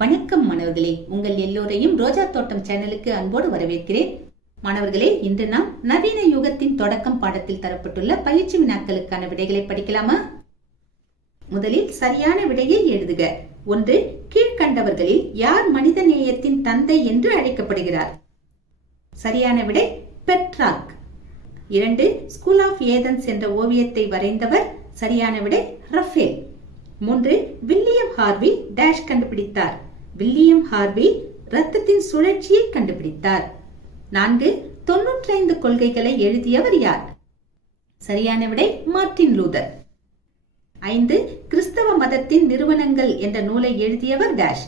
வணக்கம் மாணவர்களே. உங்கள் எல்லோரையும் ரோஜா தோட்டம் சேனலுக்கு அன்போடு வரவேற்கிறேன். மாணவர்களே இன்று நாம் நவீன யுகத்தின் தொடக்கம் பாடத்தில் தரப்பட்டுள்ள பயிற்சி வினாக்களுக்கான விடைகளை படிக்கலாமா? முதலில் சரியான விடையை எழுதுக. ஒன்று கீழ்கண்டவர்களில் யார் மனித நேயத்தின் தந்தை என்று அழைக்கப்படுகிறார்? சரியான விடை பெட்ராக். இரண்டு ஸ்கூல் ஆஃப் ஏதன்ஸ் என்ற ஓவியத்தை வரைந்தவர் சரியான விடை ரஃபேல். மூன்று வில்லியம் ஹார்வி டேஷ் கண்டுபிடித்தார். வில்லியம் ஹார்வி ரத்தத்தின் சுழற்சியை கண்டுபிடித்தார். நான்கு தொன்னூற்றைந்து கொள்கைகளை எழுதியவர் யார்? சரியான விடை மார்டின் லூதர். ஐந்து கிறிஸ்தவ மதத்தின் நிறுவனங்கள் என்ற நூலை எழுதியவர் டேஷ்.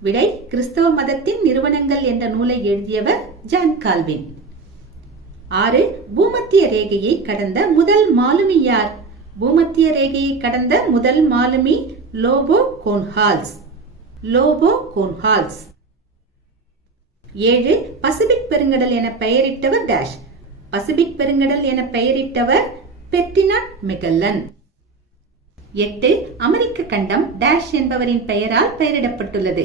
விடை கிறிஸ்தவ மதத்தின் நிறுவனங்கள் என்ற நூலை எழுதியவர் ஜான் கால்வின். ஆறு பூமத்திய ரேகையை கடந்த முதல் மாலுமி யார்? பூமத்திய ரேகையை கடந்த முதல் மாலுமி லோபோ கோன்ஹால்ஸ். லோபோ கோன்ஹால்ஸ். ஏழு பசிபிக் பெருங்கடல் என பெயரிட்டவர் டேஷ். பசிபிக் பெருங்கடல் என பெயரிட்டவர் பெர்டினாட் மெகல்லன். எட்டு அமெரிக்க கண்டம் டேஷ் என்பவரின் பெயரால் பெயரிடப்பட்டுள்ளது.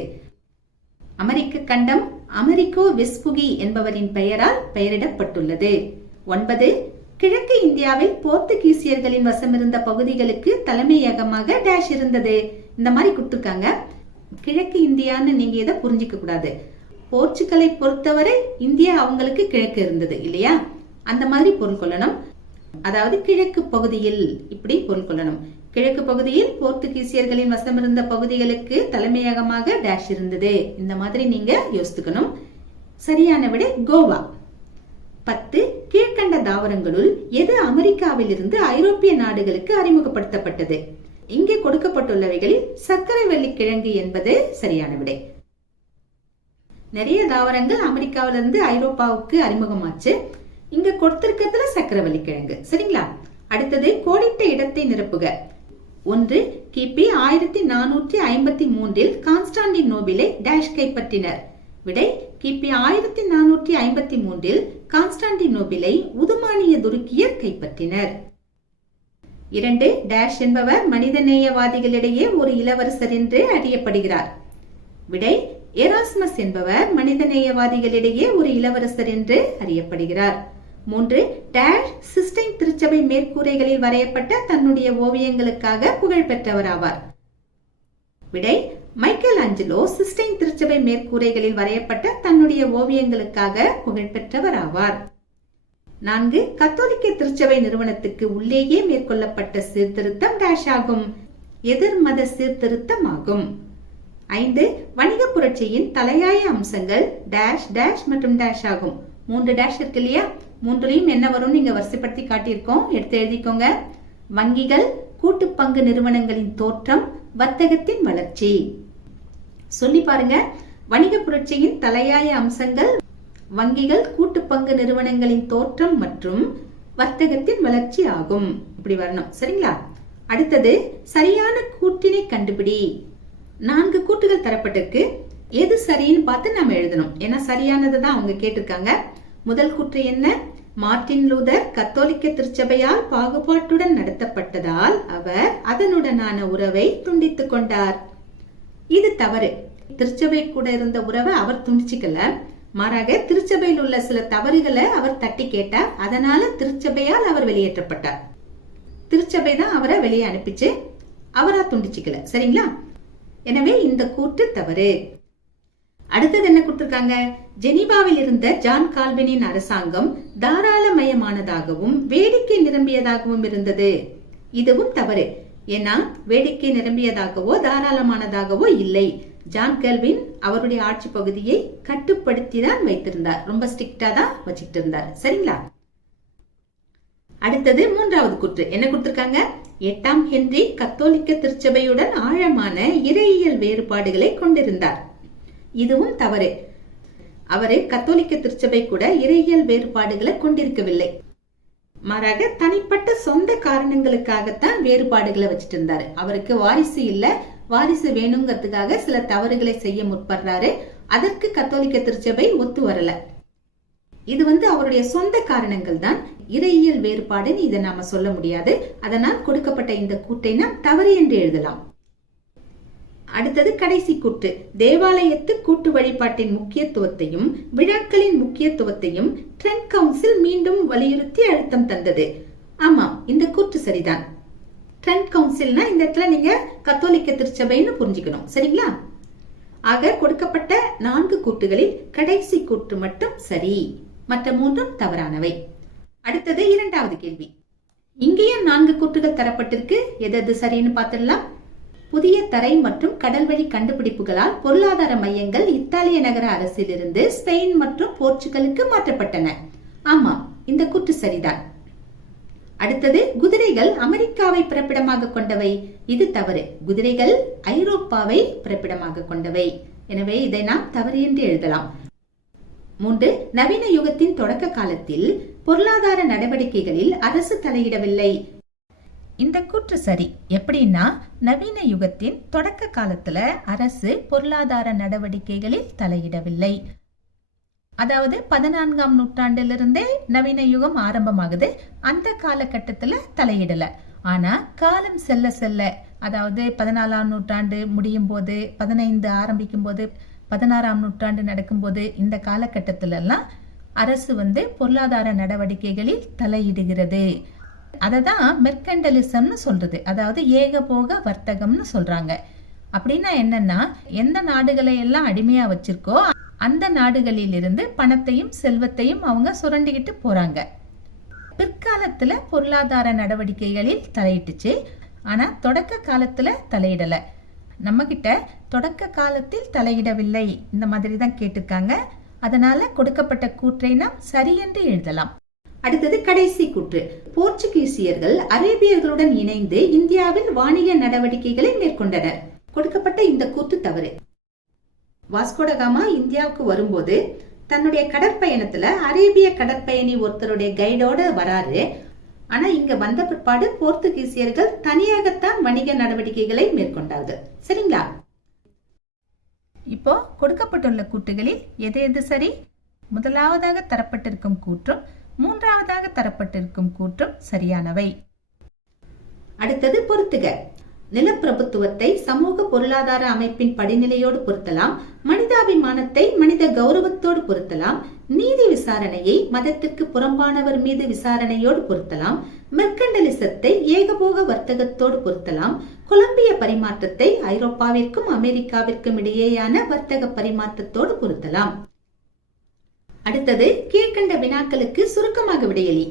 அமெரிக்க கண்டம் அமெரிக்கோ வெஸ்புகி என்பவரின் பெயரால் பெயரிடப்பட்டுள்ளது. ஒன்பது கிழக்கு இந்தியாவில் போர்த்துகீசியர்களின் வசமிருந்த பகுதிகளுக்கு தலைமையகமாக டேஷ் இருந்தது. இந்த மாதிரி கொடுத்துருக்காங்க. கிழக்கு இந்தியான்னு நீங்க இதை புரிஞ்சுக்க கூடாது. போர்ச்சுகலை பொறுத்தவரை இந்தியா அவங்களுக்கு கிழக்கு இருந்தது இல்லையா? அந்த மாதிரி பொருள் கொள்ளணும். அதாவது கிழக்கு பகுதியில் இப்படி பொருள் கொள்ளணும். கிழக்கு பகுதியில் போர்த்துகீசியர்களின் வசமிருந்த பகுதிகளுக்கு தலைமையகமாக டேஷ் இருந்தது. இந்த மாதிரி நீங்க யோசித்துக்கணும். சரியான விட கோவா. பத்து கீழ்கண்ட தாவரங்களுள் எது அமெரிக்காவில் இருந்து ஐரோப்பிய நாடுகளுக்கு அறிமுகப்படுத்தப்பட்டது? இங்கே கொடுக்கப்பட்டுள்ளவைகளில் சர்க்கரை வெள்ளி கிழங்கு என்பது சரியான விடை. நிறைய தாவரங்கள் அமெரிக்காவிலிருந்து ஐரோப்பாவுக்கு அறிமுகமாச்சு. இங்க கொடுத்திருக்கிறதுல சக்கரவள்ளி கிழங்கு. சரிங்களா? அடுத்தது கோடிட்ட இடத்தை நிரப்புக. ஒன்று கிபி ஆயிரத்தி நானூற்றி ஐம்பத்தி மூன்றில் கான்ஸ்டாண்டின் நோபிலை டேஷ் கைப்பற்றினர். விடை கிபி ஆயிரத்தி நானூற்றி ஐம்பத்தி மூன்றில் கான்ஸ்டாண்டின் நோபிலை உதுமானிய துருக்கியர் கைப்பற்றினர். இரண்டு டேஷ் என்பவர் மனிதநேயவாதிகளிடையே ஒரு இளவரசர் என்று அறியப்படுகிறார். விடை எராஸ்மஸ் என்பவர் மனிதநேயவாதிகளிடையே ஒரு இளவரசர் என்று அறியப்படுகிறார். மூன்று டேஷ் சிஸ்டைன் திருச்சபை மேற்கூரைகளில் வரையப்பட்ட தன்னுடைய ஓவியங்களுக்காக புகழ் பெற்றவராவார் விடை மைக்கேல் ஆஞ்சலோ சிஸ்டைன் திருச்சபை மேற்கூரைகளில் வரையப்பட்ட தன்னுடைய ஓவியங்களுக்காக புகழ் பெற்றவராவார் ஆவார் நான்கு கத்தோலிக்க திருச்சபை நிறுவனத்துக்கு உள்ளேயே மேற்கொள்ளப்பட்ட சீர்திருத்தம் டேஷ் ஆகும். எதிர் மத சீர்திருத்தம் ஆகும் ஐந்து வணிக புரட்சியின் தலையாய அம்சங்கள் டேஷ் டேஷ் மற்றும் டேஷ் ஆகும். மூன்று டேஷ் இருக்கு இல்லையா? மூன்றுலையும் என்ன வரும் நீங்க வரிசைப்படுத்தி காட்டியிருக்கோம். எடுத்து எழுதிக்கோங்க. வங்கிகள் கூட்டு பங்கு நிறுவனங்களின் தோற்றம் வர்த்தகத்தின் வளர்ச்சி. சொல்லி பாருங்க. வணிக புரட்சியின் தலையாய அம்சங்கள் வங்கிகள் கூட்டு பங்கு நிறுவனங்களின் தோற்றம் மற்றும் வர்த்தகத்தின் வளர்ச்சி ஆகும். இப்படி வரணும். சரிங்களா? அடுத்தது சரியான கூட்டினை கண்டுபிடி. நான்கு கூட்டுகள் தரப்பட்டிருக்கு. எது சரின்னு பார்த்து நம்ம எழுதணும். ஏன்னா சரியானது தான் அவங்க கேட்டிருக்காங்க. முதல் கூற்று என்ன? மார்டின் லூதர் கத்தோலிக்க திருச்சபையால் பாகுபாட்டுடன் நடத்தப்பட்டதால் அவர் அதனுடனான உறவை துண்டித்துக் கொண்டார். இது தவறு. திருச்சபை கூட இருந்த உறவை அவர் துண்டிச்சுக்கல. மாறாக திருச்சபையில் உள்ள சில தவறுகளை அவர் தட்டி கேட்டார். அதனால திருச்சபையால் அவர் வெளியேற்றப்பட்டார். திருச்சபை தான் அவரை வெளியே அனுப்பிச்சு அவரா துண்டிச்சுக்கல. சரிங்களா? எனவே இந்த கூற்று தவறு. அடுத்தது என்ன கொடுத்திருக்காங்க? ஜெனீவாவில் இருந்த ஜான் கால்வினின் அரசாங்கம் தாராளமயமானதாகவும் வேடிக்கை நிரம்பியதாகவும் இருந்தது. இதுவும் தவறு. ஏன்னா வேடிக்கை நிரம்பியதாகவோ தாராளமானதாகவோ இல்லை. ஜான் கெல்வின் அவருடைய ஆட்சி பகுதியை கட்டுப்படுத்தி தான் வைத்திருந்தார். ரொம்ப ஸ்ட்ரிக்டா தான் வச்சுக்கிட்டு இருந்தார். சரிங்களா? அடுத்தது மூன்றாவது குற்று. என்ன கொடுத்திருக்காங்க? எட்டாம் ஹென்றி கத்தோலிக்க திருச்சபையுடன் ஆழமான இறையியல் வேறுபாடுகளை கொண்டிருந்தார். இதுவும் தவறு. அவரு கத்தோலிக்க திருச்சபை கூட இறையியல் வேறுபாடுகளை கொண்டிருக்கவில்லை. மாறாக தனிப்பட்ட சொந்த காரணங்களுக்காகத்தான் வேறுபாடுகளை வச்சுட்டு இருந்தாரு. அவருக்கு வாரிசு இல்ல வாரிசு வேணுங்கிறதுக்காக சில தவறுகளை செய்ய முற்படுறாரு. அதற்கு கத்தோலிக்க திருச்சபை ஒத்து வரல. இது வந்து அவருடைய சொந்த காரணங்கள் தான். இறையியல் வேறுபாடுன்னு இதை நாம சொல்ல முடியாது. அதனால் கொடுக்கப்பட்ட இந்த கூட்டை நாம் தவறு என்று எழுதலாம். அடுத்தது கடைசி கூட்டு தேவாலயத்து கூட்டு வழிபாட்டின் முக்கியத்துவத்தையும் விழாக்களின் முக்கியத்துவத்தையும் ட்ரெண்ட் கவுன்சில் மீண்டும் வலியுறுத்தி அழுத்தம் தந்தது. ஆமாம் இந்த கூற்று சரிதான். ட்ரெண்ட் கவுன்சில்னா இந்த இடத்துல நீங்க கத்தோலிக்க திருச்சபைன்னு புரிஞ்சுக்கணும். சரிங்களா? ஆக கொடுக்கப்பட்ட நான்கு கூட்டுகளில் கடைசி கூட்டு மட்டும் சரி. மற்ற மூன்றும் தவறானவை. அடுத்தது இரண்டாவது கேள்வி. இங்கேயும் நான்கு கூட்டுகள் தரப்பட்டிருக்கு. எதது சரின்னு பார்த்துடலாம். புதிய தரை மற்றும் கடல் வழி கண்டுபிடிப்புகளால் பொருளாதார மையங்கள் இத்தாலிய நகர அரசிலிருந்து ஸ்பெயின் மற்றும் போர்ச்சுகலுக்கு மாற்றப்பட்டன. ஆமா இந்த கூற்று சரிதான். அடுத்தது குதிரைகள் அமெரிக்காவை பிறப்பிடமாக கொண்டவை. இது தவறு. குதிரைகள் ஐரோப்பாவை பிறப்பிடமாக கொண்டவை. எனவே இதை நாம் தவறு என்று எழுதலாம். மூன்று நவீன யுகத்தின் தொடக்க காலத்தில் பொருளாதார நடவடிக்கைகளில் அரசு தலையிடவில்லை. இந்த கூற்று சரி. எப்படின்னா நவீன யுகத்தின் தொடக்க காலத்துல அரசு பொருளாதார நடவடிக்கைகளில் தலையிடவில்லை. அதாவது பதினான்காம் நூற்றாண்டிலிருந்தே நவீன யுகம் ஆரம்பமாகுது. அந்த காலகட்டத்தில் தலையிடல. ஆனா காலம் செல்ல செல்ல அதாவது பதினாலாம் நூற்றாண்டு முடியும் போது பதினைந்து ஆரம்பிக்கும் போது பதினாறாம் நூற்றாண்டு நடக்கும்போது இந்த காலகட்டத்திலெல்லாம் அரசு வந்து பொருளாதார நடவடிக்கைகளில் தலையிடுகிறது. அதை தான் மெர்கண்டலிசம்னு சொல்றது. அதாவது ஏகபோக வர்த்தகம்னு சொல்றாங்க. அப்படின்னா என்னன்னா எந்த நாடுகளை எல்லாம் அடிமையா வச்சிருக்கோ அந்த நாடுகளில் இருந்து பணத்தையும் செல்வத்தையும் அவங்க சுரண்டிக்கிட்டு போறாங்க. பிற்காலத்துல பொருளாதார நடவடிக்கைகளில் தலையிட்டுச்சு. ஆனா தொடக்க காலத்துல தலையிடல. நம்ம கிட்ட தொடக்க காலத்தில் தலையிடவில்லை. இந்த மாதிரி தான் கேட்டிருக்காங்க. அதனால கொடுக்கப்பட்ட கூற்றை நாம் சரியென்று எழுதலாம். அடுத்தது கடைசி கூற்று. போர்ச்சுகீசியர்கள் அரேபியர்களுடன் இணைந்து இந்தியாவில் வாணிக நடவடிக்கைகளை மேற்கொண்டனர். கொடுக்கப்பட்ட இந்த கூற்று தவறு. வாஸ்கோடகாமா இந்தியாவுக்கு வரும்போது தன்னுடைய கடற்பயணத்துல அரேபிய கடற்பயணி ஒருத்தருடைய கைடோட வராரு. ஆனா இங்க வந்த பிற்பாடு போர்த்துகீசியர்கள் தனியாகத்தான் வணிக நடவடிக்கைகளை மேற்கொண்டார்கள் சரிங்களா? இப்போ கொடுக்கப்பட்டுள்ள கூட்டுகளில் எது எது சரி? முதலாவதாக தரப்பட்டிருக்கும் கூற்றும் மூன்றாவதாக தரப்பட்டிருக்கும் கூற்றும் சரியானவை. அடுத்தது பொருத்துக நிலப்பிரபுத்துவத்தை சமூக பொருளாதார அமைப்பின் படிநிலையோடு பொருத்தலாம். மனிதாபிமானத்தை மனித கௌரவத்தோடு பொருத்தலாம். நீதி விசாரணையை மதத்திற்கு புறம்பானவர் மீது விசாரணையோடு பொருத்தலாம். மெர்கண்டலிசத்தை ஏகபோக வர்த்தகத்தோடு பொருத்தலாம். கொலம்பிய பரிமாற்றத்தை ஐரோப்பாவிற்கும் அமெரிக்காவிற்கும் இடையேயான வர்த்தக பரிமாற்றத்தோடு பொருத்தலாம். அடுத்தது கீழ்கண்ட வினாக்களுக்கு சுருக்கமாக விடையளி.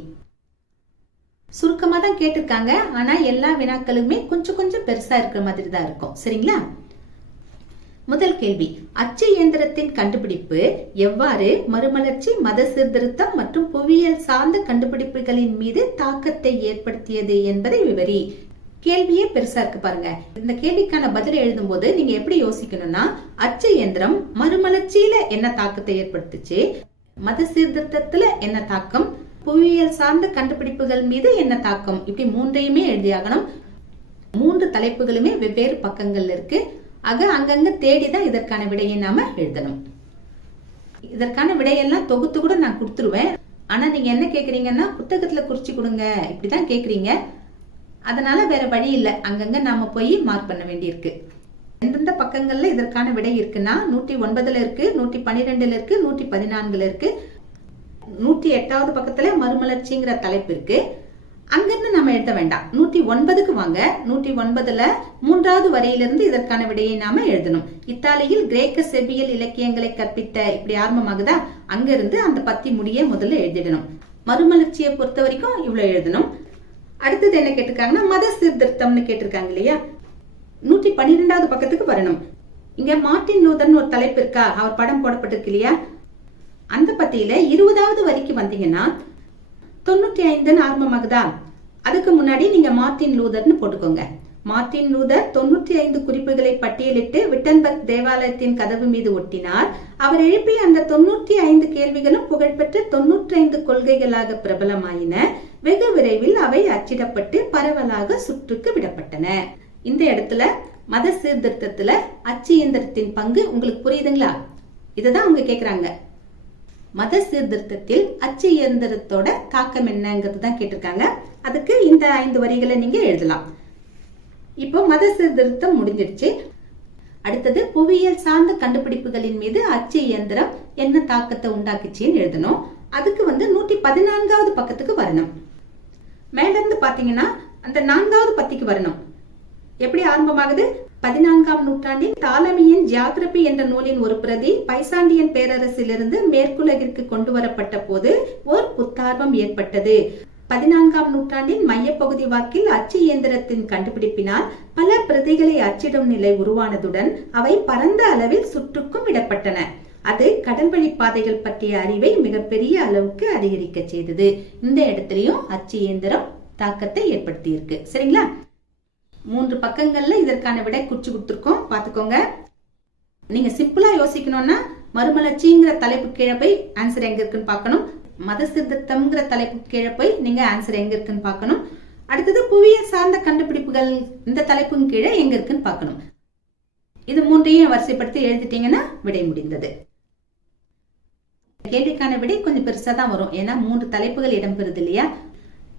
சுருக்கமாக தான் கேட்டிருக்காங்க. ஆனா எல்லா வினாக்களுமே கொஞ்சம் கொஞ்சம் பெருசா இருக்கிற மாதிரி தான் இருக்கும். சரிங்களா? முதல் கேள்வி. அச்சு இயந்திரத்தின் கண்டுபிடிப்பு எவ்வாறு மறுமலர்ச்சி மத சீர்திருத்தம் மற்றும் புவியியல் சார்ந்த கண்டுபிடிப்புகளின் மீது தாக்கத்தை ஏற்படுத்தியது என்பதை விவரி. கேள்வியே பெருசா இருக்கு பாருங்க. இந்த கேள்விக்கான பதில் எழுதும் போது நீங்க எப்படி யோசிக்கணும்னா அச்சு இயந்திரம் மறுமலர்ச்சியில என்ன தாக்கத்தை ஏற்படுத்துச்சு மத சீர்திருத்தத்துல என்ன தாக்கம் புவியியல் சார்ந்த கண்டுபிடிப்புகள் மீது என்ன தாக்கம்? இப்படி மூன்றையுமே எழுதியாகணும். மூன்று தலைப்புகளுமே வெவ்வேறு பக்கங்கள்ல இருக்கு. ஆக அங்கங்க தேடிதான் இதற்கான விடையை நாம எழுதணும். இதற்கான விடையெல்லாம் தொகுத்து கூட நான் கொடுத்துருவேன். ஆனா நீங்க என்ன கேக்குறீங்கன்னா புத்தகத்துல குறிச்சு கொடுங்க. இப்படிதான் கேக்குறீங்க. அதனால வேற வழி இல்ல. அங்கங்க நாம போய் மார்க் பண்ண வேண்டியிருக்கு. எந்தெந்த பக்கங்கள்ல இதற்கான விடை இருக்குன்னா நூற்றி ஒன்பதுல இருக்கு நூற்றி பன்னிரெண்டுல இருக்கு நூற்றி பதினான்குல இருக்கு. நூற்றி எட்டாவது பக்கத்துல மறுமலர்ச்சிங்கிற தலைப்பு இருக்கு. அங்கிருந்து நம்ம எழுத வேண்டாம். நூற்றி ஒன்பதுக்கு வாங்க. நூற்றி ஒன்பதுல மூன்றாவது வரையிலிருந்து இதற்கான விடையை நாம எழுதணும். இத்தாலியில் கிரேக்க செவ்வியல் இலக்கியங்களை கற்பித்த இப்படி ஆரம்பமாகுதா? அங்கிருந்து அந்த பத்தி முடிய முதல்ல எழுதிடணும். மறுமலர்ச்சியை பொறுத்த வரைக்கும் இவ்வளவு எழுதணும். அடுத்தது என்ன கேட்டிருக்காங்கன்னா மத சீர்திருத்தம்னு கேட்டிருக்காங்க இல்லையா? நூற்றி பன்னிரெண்டாவது பக்கத்துக்கு வரணும். இங்க மார்டின் லூதர்னு ஒரு தலைப்பு இருக்கா? அவர் படம் போடப்பட்டிருக்கு இல்லையா? அந்த பத்தியில இருபதாவது வரிக்கு வந்தீங்கன்னா தொண்ணூத்தி ஐந்துன்னு ஆரம்பமாகுதா? அதுக்கு முன்னாடி நீங்க மார்டின் லூதர்னு போட்டுக்கோங்க. மார்டின் லூதர் தொண்ணூத்தி ஐந்து குறிப்புகளை பட்டியலிட்டு விட்டன்பர்க் தேவாலயத்தின் கதவு மீது ஒட்டினார். அவர் எழுப்பிய அந்த தொண்ணூத்தி ஐந்து கேள்விகளும் புகழ்பெற்ற தொண்ணூற்றி ஐந்து கொள்கைகளாக பிரபலமாயின. வெகு விரைவில் அவை அச்சிடப்பட்டு பரவலாக சுற்றுக்கு விடப்பட்டன. இந்த இடத்துல மத சீர்திருத்தத்துல அச்சு இயந்திரத்தின் பங்கு உங்களுக்கு புரியுதுங்களா? இததான் அவங்க கேக்குறாங்க. மத சீர்திருத்தத்தில் அச்சு இயந்திரத்தோட தாக்கம் என்னங்கிறது தான் கேட்டிருக்காங்க. அதுக்கு இந்த ஐந்து வரிகளை நீங்க எழுதலாம். இப்போ மத சீர்திருத்தம் முடிஞ்சிடுச்சு. அடுத்தது புவியியல் சார்ந்த கண்டுபிடிப்புகளின் மீது அச்சு இயந்திரம் என்ன தாக்கத்தை உண்டாக்குச்சுன்னு எழுதணும். அதுக்கு வந்து நூற்றி பதினான்காவது பக்கத்துக்கு வரணும். மேல இருந்து பாத்தீங்கன்னா அந்த நான்காவது பத்திக்கு வரணும். எப்படி ஆரம்பமாகுது? பதினான்காம் நூற்றாண்டில் தாலமியின் ஜியாகிரபி என்ற நூலின் ஒரு பிரதி பைசாண்டியன் பேரரசிலிருந்து மேற்குலகிற்கு கொண்டு வரப்பட்ட போது ஓர் புத்தார்வம் ஏற்பட்டது. பதினான்காம் நூற்றாண்டின் மையப்பகுதி வாக்கில் அச்சு இயந்திரத்தின் கண்டுபிடிப்பினால் பல பிரதிகளை அச்சிடும் நிலை உருவானதுடன் அவை பரந்த அளவில் சுற்றுக்கும் விடப்பட்டன அது கடல்வழி பாதைகள் பற்றிய அறிவை மிகப்பெரிய அளவுக்கு அதிகரிக்க செய்தது. இந்த இடத்துலயும் அச்சு இயந்திரம் தாக்கத்தை ஏற்படுத்தியிருக்கு. சரிங்களா? மூன்று பக்கங்களில் இதற்கான விடை குறிச்சு கொடுத்துருக்கோம். பார்த்துக்கோங்க. நீங்கள் சிம்பிளாக யோசிக்கணும்னா மறுமலர்ச்சிங்கிற தலைப்பு கீழே போய் ஆன்சர் எங்க இருக்குன்னு பார்க்கணும். மத சித்தம்ங்கிற தலைப்பு கீழே போய் நீங்க ஆன்சர் எங்க இருக்குன்னு பார்க்கணும். அடுத்தது புவியியல் சார்ந்த கண்டுபிடிப்புகள் இந்த தலைப்பும் கீழே எங்க இருக்குன்னு பார்க்கணும். இது மூன்றையும் வரிசைப்படுத்தி எழுதிட்டீங்கன்னா விடை முடிந்தது. கேள்விக்கான விடை கொஞ்சம் பெருசா தான் வரும். ஏன்னா மூன்று தலைப்புகள் இடம்பெறுது இல்லையா?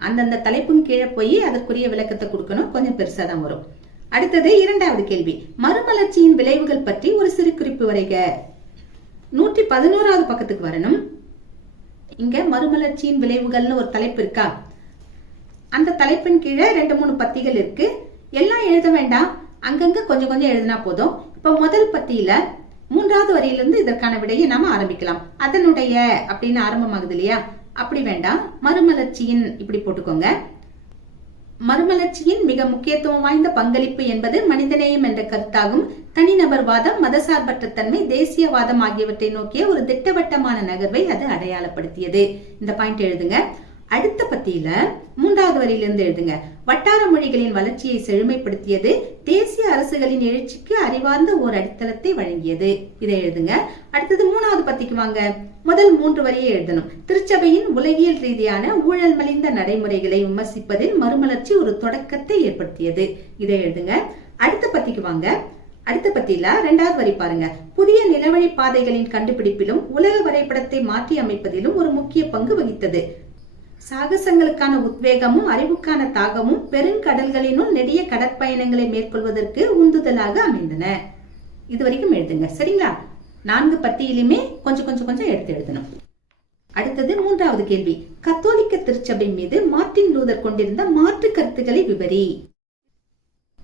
அந்தந்த தலைப்பும் கீழே போய் அதற்குரிய விளக்கத்தை கொடுக்கணும். கொஞ்சம் பெருசா தான் வரும். அடுத்தது இரண்டாவது கேள்வி. மறுமலர்ச்சியின் விளைவுகள் பற்றி ஒரு சிறு குறிப்பு வரைக. நூற்றி பதினோராவது பக்கத்துக்கு வரணும். இங்க மறுமலர்ச்சியின் விளைவுகள்னு ஒரு தலைப்பு இருக்கா? அந்த தலைப்பின் கீழே ரெண்டு மூணு பத்திகள் இருக்கு. எல்லாம் எழுத வேண்டாம். அங்கங்க கொஞ்சம் கொஞ்சம் எழுதினா போதும். இப்ப முதல் பத்தியில மூன்றாவது வரியிலிருந்து இதற்கான விடையை நாம ஆரம்பிக்கலாம். அதனுடைய அப்படின்னு ஆரம்பமாகுது இல்லையா? அப்படி வேண்டாம். மறுமலர்ச்சியின் இப்படி போட்டுக்கோங்க. மறுமலர்ச்சியின் மிக முக்கியத்துவம் வாய்ந்த பங்களிப்பு என்பது மனிதநேயம் என்ற கருத்தாகும். தனிநபர்வாதம் மதசார்பற்ற தன்மை தேசியவாதம் ஆகியவற்றை நோக்கிய ஒரு திட்டவட்டமான நகர்வை அது அடையாளப்படுத்தியது. இந்த பாயிண்ட் எழுதுங்க. அடுத்த பத்தியில மூன்றாவது வரியிலிருந்து எழுதுங்க. வட்டார மொழிகளின் வளர்ச்சியை செழுமைப்படுத்தியது தேசிய அரசுகளின் எழுச்சிக்கு அறிவார்ந்த ஓர் அடித்தளத்தை வழங்கியது. இதை எழுதுங்க. அடுத்தது மூணாவது பத்திக்கு வாங்க. முதல் மூன்று வரியை எழுதணும். திருச்சபையின் உலகியல் ரீதியான ஊழல் மலிந்த நடைமுறைகளை விமர்சிப்பதில் மறுமலர்ச்சி ஒரு தொடக்கத்தை ஏற்படுத்தியது. இதை எழுதுங்க. அடுத்த பத்திக்கு வாங்க. அடுத்த பத்தியில ரெண்டாவது வரி பாருங்க. புதிய நிலவழி பாதைகளின் கண்டுபிடிப்பிலும் உலக வரைபடத்தை மாற்றி அமைப்பதிலும் ஒரு முக்கிய பங்கு வகித்தது. சாகசங்களுக்கான உத்வேகமும் அறிவுக்கான தாகமும் பெருங்கடல்களினும் நெடிய கடற்பயணங்களை மேற்கொள்வதற்கு உந்துதலாக அமைந்தன. இது வரைக்கும் எழுதுங்க. சரிங்களா? நான்கு பத்தியிலுமே கொஞ்சம் கொஞ்சம் கொஞ்சம் எடுத்து எழுதணும். அடுத்தது மூன்றாவது கேள்வி. கத்தோலிக்க திருச்சபை மீது மார்ட்டின் லூதர் கொண்டிருந்த மாற்று கருத்துக்களை விவரி.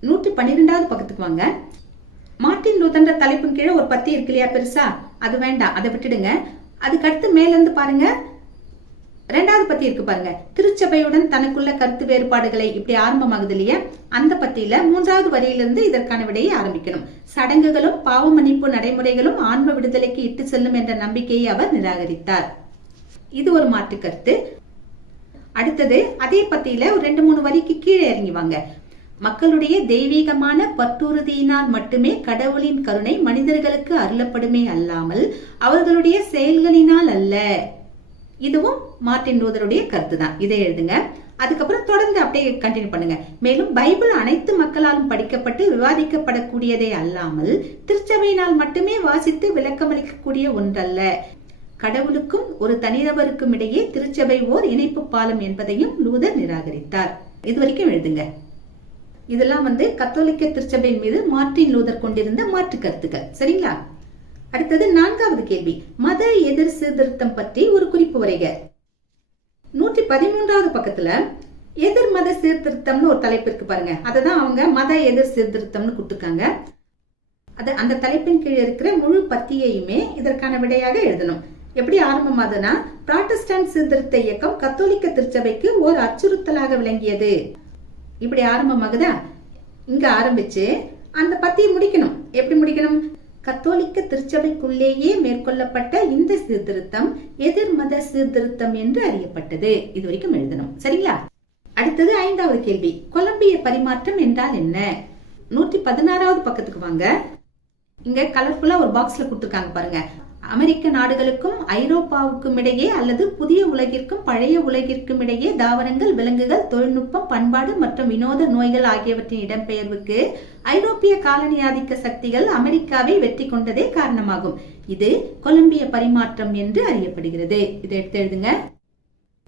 நூற்றி பன்னிரெண்டாவது பக்கத்துக்கு வாங்க. மார்ட்டின் லூதன்ற தலைப்பின் கீழே ஒரு பத்தி இருக்கு இல்லையா பெருசா? அது வேண்டாம். அதை விட்டுடுங்க. அதுக்கு அடுத்து மேல இருந்து பாருங்க. ரெண்டாவது பத்தி இருக்கு பாருங்க. திருச்சபையுடன் தனக்குள்ள கருத்து வேறுபாடுகளை இப்படி ஆரம்பமாகுது இல்லையா? அந்த பத்தியில மூன்றாவது வரியிலிருந்து இதற்கான விடையை ஆரம்பிக்கணும். சடங்குகளும் பாவ மன்னிப்பு நடைமுறைகளும் ஆன்ம விடுதலைக்கு இட்டு செல்லும் என்ற நம்பிக்கையை அவர் நிராகரித்தார். இது ஒரு மாற்று கருத்து. அடுத்தது அதே பத்தியில ஒரு ரெண்டு மூணு வரிக்கு கீழே இறங்கி வாங்க. மக்களுடைய தெய்வீகமான பற்றுறுதியினால் மட்டுமே கடவுளின் கருணை மனிதர்களுக்கு அருளப்படுமே அல்லாமல் அவர்களுடைய செயல்களினால் அல்ல. இதுவும் மார்ட்டின் லூதருடைய கருத்து தான் இதை எழுதுங்க. அதுக்கப்புறம் தொடர்ந்து அப்படியே கண்டினியூ பண்ணுங்க. மேலும் பைபிள் அனைத்து மக்களாலும் படிக்கப்பட்டு விவாதிக்கப்படக்கூடியதே அல்லாமல் திருச்சபையினால் மட்டுமே வாசித்து விளக்கமளிக்கக்கூடிய ஒன்றல்ல. கடவுளுக்கும் ஒரு தனிநபருக்கும் இடையே திருச்சபை ஓர் இணைப்பு பாலம் என்பதையும் லூதர் நிராகரித்தார். இது வரைக்கும் எழுதுங்க. இதெல்லாம் வந்து கத்தோலிக்க திருச்சபையின் மீது மார்ட்டின் லூதர் கொண்டிருந்த மாற்று கருத்துக்கள். சரிங்களா? அடுத்தது நான்காவது கேள்வி. மத எதிர் சீர்திருத்தம் பற்றி ஒரு குறிப்பு வரைக. நூற்றி பதிமூன்றாவது பக்கத்துல எதிர் மத சீர்திருத்தம்னு ஒரு தலைப்பு இருக்கு பாருங்க. அததான் அவங்க மத எதிர் சீர்திருத்தம்னு கொடுத்துருக்காங்க. அது அந்த தலைப்பின் கீழ் இருக்கிற முழு பத்தியையுமே இதற்கான விடையாக எழுதணும். எப்படி ஆரம்பமாதுன்னா பிராட்டஸ்டாண்ட் சீர்திருத்த இயக்கம் கத்தோலிக்க திருச்சபைக்கு ஒரு அச்சுறுத்தலாக விளங்கியது. இப்படி ஆரம்பமாகுதா? இங்க ஆரம்பிச்சு அந்த பத்தியை முடிக்கணும். எப்படி முடிக்கணும்? கத்தோலிக்க திருச்சபைக்குள்ளேயே மேற்கொள்ளப்பட்ட இந்த சீர்திருத்தம் எதிர் மத சீர்திருத்தம் என்று அறியப்பட்டது. இது வரைக்கும் எழுதணும். சரிங்களா? அடுத்தது ஐந்தாவது கேள்வி. கொலம்பிய பரிமாற்றம் என்றால் என்ன? நூற்றி பதினாறாவது பக்கத்துக்கு வாங்க. இங்க கலர்ஃபுல்லா ஒரு பாக்ஸ்ல கொடுத்துருக்காங்க பாருங்க. அமெரிக்க நாடுகளுக்கும் ஐரோப்பாவுக்கும் இடையே அல்லது புதிய உலகிற்கும் பழைய உலகிற்கும் இடையே தாவரங்கள் விலங்குகள் தொழில்நுட்பம் பண்பாடு மற்றும் வினோத நோய்கள் ஆகியவற்றின் இடம்பெயர்வுக்கு ஐரோப்பிய காலனி ஆதிக்க சக்திகள் அமெரிக்காவை வெற்றி கொண்டதே காரணமாகும். இது கொலம்பிய பரிமாற்றம் என்று அறியப்படுகிறது. இதை எடுத்து எழுதுங்க.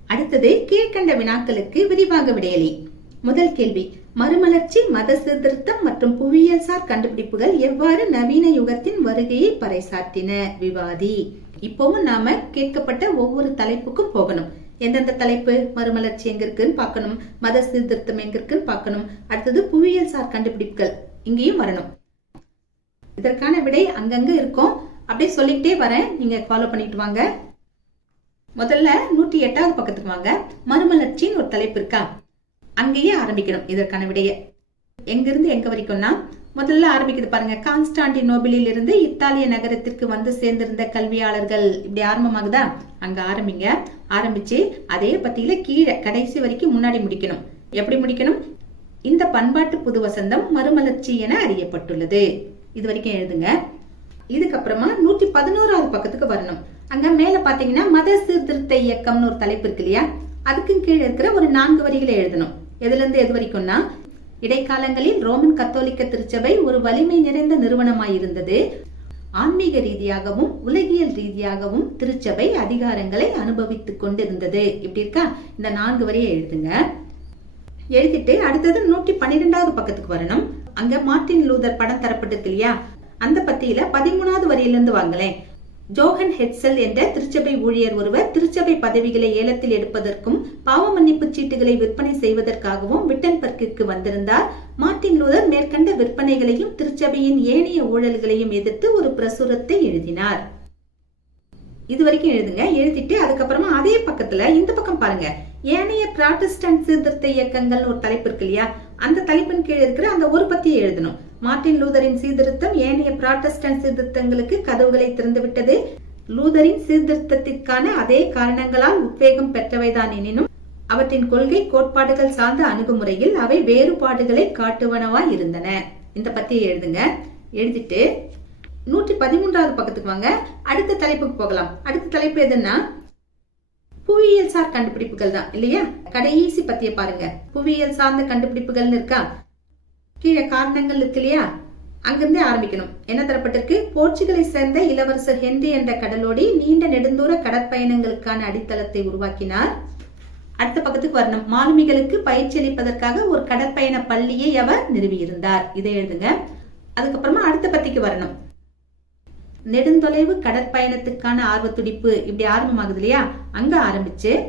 அடுத்தது கீழ்கண்ட வினாக்களுக்கு விரிவாக விடையலி. முதல் கேள்வி. மறுமலர்ச்சி மத சீர்திருத்தம் மற்றும் புவியியல்சார் கண்டுபிடிப்புகள் எவ்வாறு நவீன யுகத்தின் வருகையை பறைசாற்றின? விவாதி. இப்பவும் நாம கேட்கப்பட்ட ஒவ்வொரு தலைப்புக்கும் போகணும். எந்தெந்த தலைப்பு? மறுமலர்ச்சி எங்க இருக்குன்னு பார்க்கணும். மத சீர்திருத்தம் எங்க இருக்குன்னு பார்க்கணும். அடுத்தது புவியியல் சார் கண்டுபிடிப்புகள். இங்கேயும் வரணும். இதற்கான விடை அங்கங்க இருக்கும். அப்படியே சொல்லிக்கிட்டே வரேன். நீங்க ஃபாலோ பண்ணிட்டு வாங்க. முதல்ல நூற்றி எட்டாவது பக்கத்துக்கு வாங்க. மறுமலர்ச்சின்னு ஒரு தலைப்பு இருக்கா? அங்கேயே ஆரம்பிக்கணும் இதற்கான விடைய. எங்கிருந்து எங்க வரைக்கும்னா முதல்ல ஆரம்பிக்குது பாருங்க. கான்ஸ்டாண்டினோபிளில் இருந்து இத்தாலிய நகரத்திற்கு வந்து சேர்ந்திருந்த கல்வியாளர்கள் இப்படி ஆரம்பமாகுதா? அங்க ஆரம்பிங்க. ஆரம்பிச்சு அதே பத்தியில கீழே கடைசி வரைக்கும் முன்னாடி முடிக்கணும். எப்படி முடிக்கணும்? இந்த பண்பாட்டு புது வசந்தம் மறுமலர்ச்சி என அறியப்பட்டுள்ளது. இது வரைக்கும் எழுதுங்க. இதுக்கப்புறமா நூத்தி பதினோராவது பக்கத்துக்கு வரணும். அங்க மேல பாத்தீங்கன்னா மத சீர்திருத்த இயக்கம்னு ஒரு தலைப்பு இருக்கு இல்லையா? அதுக்கும் கீழே இருக்கிற ஒரு நான்கு வரிகளை எழுதணும். எதுலேருந்து எது வரைக்கும்னா இடைக்காலங்களில் ரோமன் கத்தோலிக்க திருச்சபை ஒரு வலிமை நிறைந்த நிறுவனமாயிருந்தது. ஆன்மீக ரீதியாகவும் உலகியல் ரீதியாகவும் திருச்சபை அதிகாரங்களை அனுபவித்துக் கொண்டிருந்தது. இப்படி இருக்கா? இந்த நான்கு வரியை எழுதுங்க. எழுதிட்டு அடுத்தது நூற்றி பன்னிரெண்டாவது பக்கத்துக்கு வரணும். அங்க மார்டின் லூதர் படம் தரப்பட்டிருக்கு இல்லையா? அந்த பத்தியில பதிமூணாவது வரியிலிருந்து வாங்களேன். ஜோஹன் ஹெட்சல் என்ற திருச்சபை ஊழியர் ஒருவர் திருச்சபை பதவிகளை ஏலத்தில் எடுப்பதற்கும் பாவ மன்னிப்பு சீட்டுகளை விற்பனை செய்வதற்காகவும் விட்டன்பர்க்கிற்கு வந்திருந்தார். மார்டின் லூதர் மேற்கண்ட விற்பனைகளையும் திருச்சபையின் ஏனைய ஊழல்களையும் எதிர்த்து ஒரு பிரசுரத்தை எழுதினார். இது வரைக்கும் எழுதுங்க. எழுதிட்டு அதுக்கப்புறமா அதே பக்கத்துல இந்த பக்கம் பாருங்க. ஏனைய பிராட்டஸ்டன்ட் சீர்திருத்த இயக்கங்கள் ஒரு தலைப்பு இருக்கு இல்லையா? அந்த தலைப்பின் கீழ் இருக்கிற அந்த ஒரு பத்தியை எழுதணும். மார்ட்டின் லூதரின் சீர்திருத்தம் ஏனைய பிராட்டஸ்டன்ட் சீர்திருத்தங்களுக்கு கதவுகளை திறந்துவிட்டது. லூதரின் சீர்திருத்தத்திற்கான அதே காரணங்களால் உத்வேகம் பெற்றவைதான் எனினும் அவற்றின் கொள்கை கோட்பாடுகள் சார்ந்த அணுகுமுறையில் அவை வேறுபாடுகளை காட்டுவனவாய் இருந்தன. இந்த பத்தியை எழுதுங்க. எழுதிட்டு நூற்றி பதிமூன்றாவது பக்கத்துக்கு வாங்க. அடுத்த தலைப்புக்கு போகலாம். அடுத்த தலைப்பு எதுன்னா புவியியல் சார் கண்டுபிடிப்புகள் தான் இல்லையா? கடைசி பத்திய பாருங்க. புவியியல் சார்ந்த கண்டுபிடிப்புகள்னு இருக்கா? கீழே காரணங்கள் இருக்கு இல்லையா? அங்கிருந்தே ஆரம்பிக்கணும். என்ன தரப்பட்டிருக்கு? போர்ச்சுகலை சேர்ந்த இளவரசர் ஹென்றி என்ற கடலோடி நீண்ட நெடுந்தூர கடற்பயணங்களுக்கான அடித்தளத்தை உருவாக்கினார். அடுத்த பக்கத்துக்கு வரணும். மாலுமிகளுக்கு பயிற்சி அளிப்பதற்காக ஒரு கடற்பயண பள்ளியை அவர் நிறுவியிருந்தார். இதை எழுதுங்க. அதுக்கப்புறமா அடுத்த பத்திக்கு வரணும். நெடுந்தொலைவு கடற்பயணத்துக்கான ஆர்வத்துடிப்பு இப்படி ஆரம்பமாகுது இல்லையா? அங்க ஆரம்பிச்சு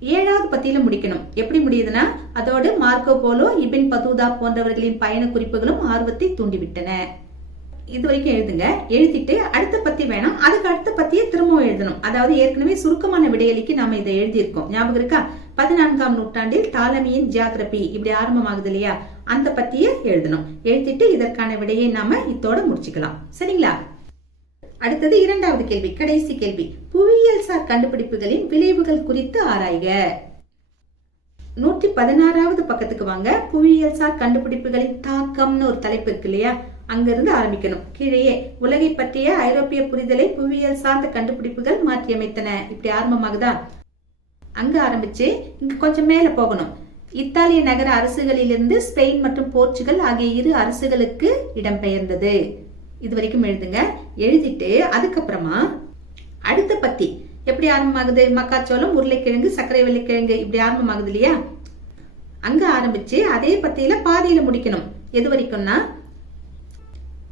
ஏழாவது பத்தியில முடிக்கணும். எப்படி முடியுதுன்னா அதோடு மார்க்கோ போலோ இபின் பதூதா போன்றவர்களின் பயண குறிப்புகளும் ஆர்வத்தை தூண்டிவிட்டன. இது வரைக்கும் எழுதுங்க. எழுதிட்டு அடுத்த பத்தி வேணும். அதுக்கு அடுத்த பத்தியை திரும்பவும் எழுதணும். அதாவது ஏற்கனவே சுருக்கமான விடையளிக்கு நாம இதை எழுதியிருக்கோம். ஞாபகம் இருக்கா? பதினான்காம் நூற்றாண்டில் தாலமியின் ஜியாகிரபி இப்படி ஆரம்பமாகுது இல்லையா? அந்த பத்தியை எழுதணும். எழுதிட்டு இதற்கான விடையை நாம இத்தோட முடிச்சுக்கலாம். சரிங்களா? அடுத்தது இரண்டாவது கேள்வி கடைசி கேள்வி. புவியியல் சார் கண்டுபிடிப்புகளின் விளைவுகள் குறித்து ஆராய்க. நூற்றி பதினாறாவது பக்கத்துக்கு வாங்க. புவியியல் சார் கண்டுபிடிப்புகளின் தாக்கம்னு ஒரு தலைப்பு இருக்கு இல்லையா? அங்கிருந்து ஆரம்பிக்கணும். கீழேயே உலகை பற்றிய ஐரோப்பிய புரிதலை புவியியல் சார்ந்த கண்டுபிடிப்புகள் மாற்றியமைத்தன. இப்படி ஆரம்பமாகுதா? அங்க ஆரம்பிச்சு இங்க கொஞ்சம் மேல போகணும். இத்தாலிய நகர அரசுகளிலிருந்து ஸ்பெயின் மற்றும் போர்ச்சுகல் ஆகிய இரு அரசுகளுக்கு இடம்பெயர்ந்தது. இது வரைக்கும் எழுதுங்க. எழுதிட்டு அதுக்கப்புறமா அடுத்த பத்தி. எப்படி ஆரம்பமாகுது? மக்காச்சோளம் உருளைக்கிழங்கு சர்க்கரை வெள்ளைக்கிழங்கு இப்படி ஆரம்பமாகுது இல்லையா? அங்க ஆரம்பிச்சு அதே பத்தியில பாதியில முடிக்கணும். எது வரைக்கும்னா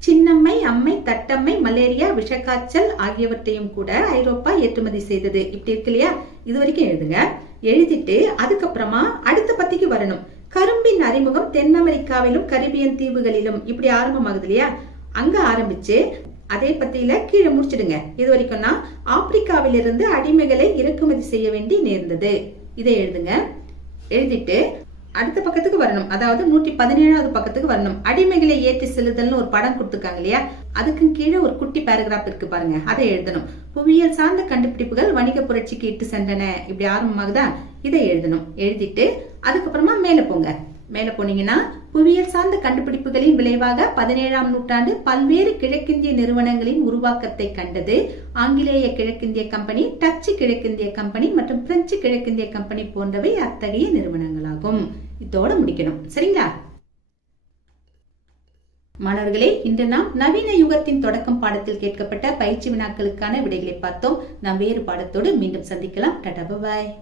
சின்னம்மை அம்மை தட்டம்மை மலேரியா விஷக்காய்ச்சல் ஆகியவற்றையும் கூட ஐரோப்பா ஏற்றுமதி செய்தது. இப்படி இருக்கு இல்லையா? இது வரைக்கும் எழுதுங்க. எழுதிட்டு அதுக்கப்புறமா அடுத்த பத்திக்கு வரணும். கரும்பின் அறிமுகம் தென் அமெரிக்காவிலும் கரிபியன் தீவுகளிலும் இப்படி ஆரம்பமாகுது இல்லையா? அங்க ஆரம்பிச்சு அதை பத்தியில கீழே முடிச்சிடுங்க. இது வரைக்கும்னா ஆப்பிரிக்காவிலிருந்து அடிமைகளை இறக்குமதி செய்ய வேண்டி நேர்ந்தது. இதை எழுதுங்க. எழுதிட்டு அடுத்த பக்கத்துக்கு வரணும். அதாவது நூற்றி பதினேழாவது பக்கத்துக்கு வரணும். அடிமைகளை ஏற்றி செல்லுதல்னு ஒரு படம் கொடுத்துருக்காங்க இல்லையா? அதுக்கு கீழே ஒரு குட்டி பேராகிராஃப் இருக்கு பாருங்க. அதை எழுதணும். புவியியல் சார்ந்த கண்டுபிடிப்புகள் வணிக புரட்சிக்கு இட்டு சென்றன. இப்படி ஆரம்பமாகுதா இதை எழுதணும். எழுதிட்டு அதுக்கப்புறமா மேல போங்க. மேல போனீங்கன்னா புவியியல் சார்ந்த கண்டுபிடிப்புகளின் விளைவாக பதினேழாம் நூற்றாண்டு பல்வேறு கிழக்கிந்திய நிறுவனங்களின் உருவாக்கத்தை கண்டது. ஆங்கிலேய கிழக்கிந்திய கம்பெனி டச்சு கிழக்கிந்திய கம்பெனி மற்றும் பிரெஞ்சு கிழக்கிந்திய கம்பெனி போன்றவை அத்தகைய நிறுவனங்களாகும். இதோட முடிக்கணும். சரிங்களா? மாணவர்களே இன்று நாம் நவீன யுகத்தின் தொடக்கம் பாடத்தில் கேட்கப்பட்ட பயிற்சி வினாக்களுக்கான விடைகளை பார்த்தோம். நாம் வேறு பாடத்தோடு மீண்டும் சந்திக்கலாம். டாடா பாய்